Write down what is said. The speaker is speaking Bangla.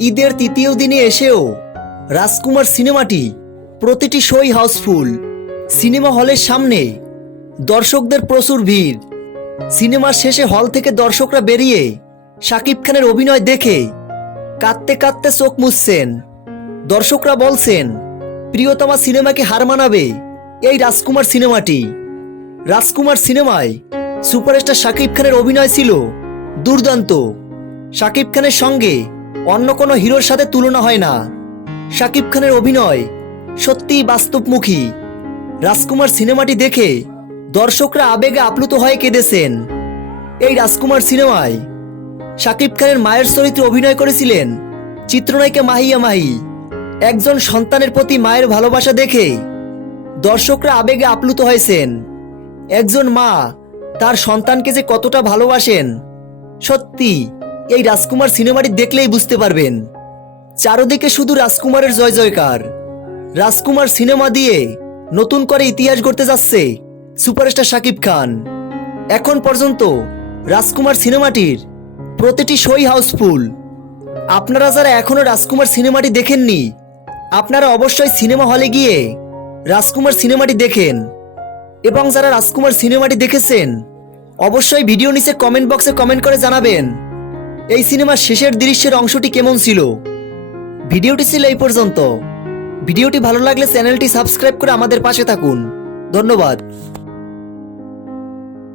ঈদের তৃতীয় দিনে এসেও রাজকুমার সিনেমাটি প্রতিটি শোই হাউসফুল। সিনেমা হলের সামনে দর্শকদের প্রচুর ভিড়। সিনেমার শেষে হল থেকে দর্শকরা বেরিয়ে শাকিব খানের অভিনয় দেখে কাঁদতে কাঁদতে চোখ মুছছেন। দর্শকরা বলছেন, প্রিয়তমা সিনেমাকে হার মানাবে এই রাজকুমার সিনেমাটি। রাজকুমার সিনেমায় সুপারস্টার শাকিব খানের অভিনয় ছিল দুর্দান্ত। শাকিব খানের সঙ্গে অন্য কোনো হিরোর সাথে তুলনা হয় না। শাকিব খানের অভিনয় সত্যিই বাস্তবমুখী। রাজকুমার সিনেমাটি দেখে দর্শকরা আবেগে আপ্লুত হয়ে কেঁদেছেন। এই রাজকুমার সিনেমায় শাকিব খানের মায়ের চরিত্রে অভিনয় করেছিলেন চিত্রনায়িকা মাহিয়া মাহি। একজন সন্তানের প্রতি মায়ের ভালোবাসা দেখে দর্শকরা আবেগে আপ্লুত হয়েছেন। একজন মা তার সন্তানকে যে কতটা ভালোবাসেন সত্যি এই রাজকুমার সিনেমাটি দেখলেই বুঝতে পারবেন। চারদিকে শুধু রাজকুমারের জয় জয়কার। রাজকুমার সিনেমা দিয়ে নতুন করে ইতিহাস গড়তে যাচ্ছে সুপারস্টার শাকিব খান। এখন পর্যন্ত রাজকুমার সিনেমাটির প্রতিটি শোই হাউসফুল। আপনারা যারা এখনও রাজকুমার সিনেমাটি দেখেননি, আপনারা অবশ্যই সিনেমা হলে গিয়ে রাজকুমার সিনেমাটি দেখেন। এবং যারা রাজকুমার সিনেমাটি দেখেছেন, অবশ্যই ভিডিও নিচে কমেন্ট বক্সে কমেন্ট করে জানাবেন। এই সিনেমার শেষের দৃশ্যের অংশটি কেমন ছিল? ভিডিওটি ছিল এই পর্যন্ত। ভিডিওটি ভালো লাগলে চ্যানেলটি সাবস্ক্রাইব করে আমাদের পাশে থাকুন। ধন্যবাদ।